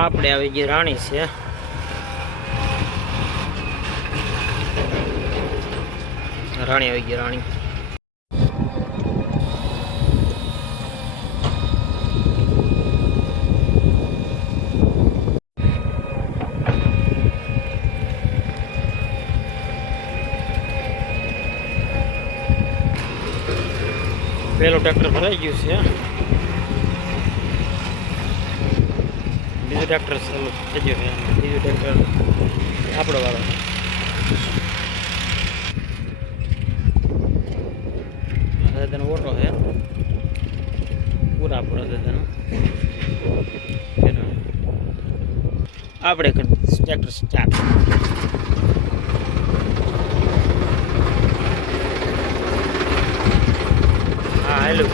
આપણે આવી ગઈ રાણી છે. રાણી આવી ગઈ રાણી. પેલું ટ્રેક્ટર ભરાઈ ગયું છે. બીજું ટ્રેક્ટર ચાલુ થઈ ગયું છે. બીજું ટ્રેક્ટર આપણો વાળો. દાદાનો ઓટો છે પૂરા પૂરા દાદાનો. આપણે ટ્રેક્ટર સ્ટાર્ટ. હા હેલો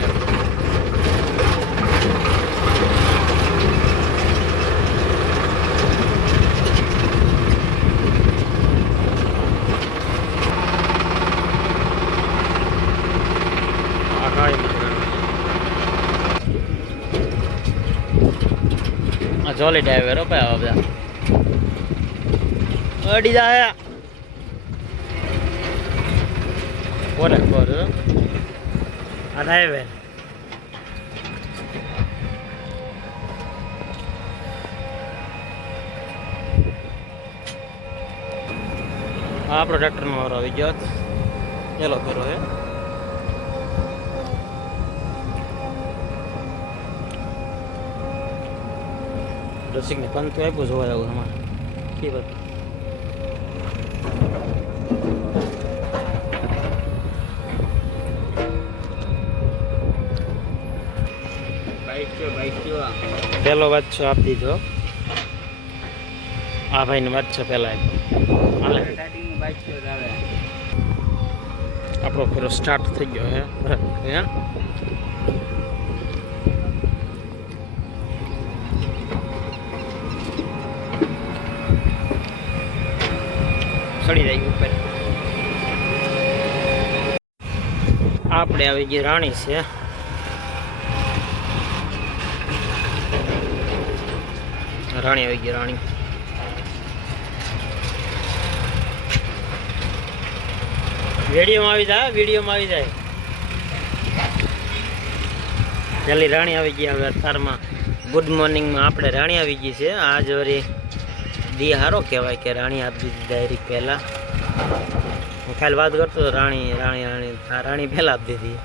જોલી ડ્રાઈવર ભાઈ બધા અડી જાય બોલે બોલ આ ડ્રાઈવર આપણો ટ્રેક્ટરનો વારો આવી ગયો. ચલો ફેરો હે રસિકને પંત આપ્યું જોવા જવું તમારે કે વાત. પેલો વાચ્છો આપી દીધો. આ ભાઈને વાચ્છો પેલા આપણો ફેરો સ્ટાર્ટ થઈ ગયો હે. ચડી જાય ઉપર. આપણે આવી ગઈ રાણી છે. રાણી આવી ગઈ રાણી. વિડીયોમાં આવી જાય. વિડીયોમાં આવી જાય જલ્દી. રાણી આવી ગઈ. હવે અત્યારમાં ગુડ મોર્નિંગમાં આપણે રાણી આવી ગઈ છે. આજ વળી દી સારો કહેવાય કે રાણી આપી દીધી ડાયરેક્ટ પહેલાં. હું ખાલી વાત કરતો રાણી રાણી રાણી રાણી પહેલાં આપી દીધી.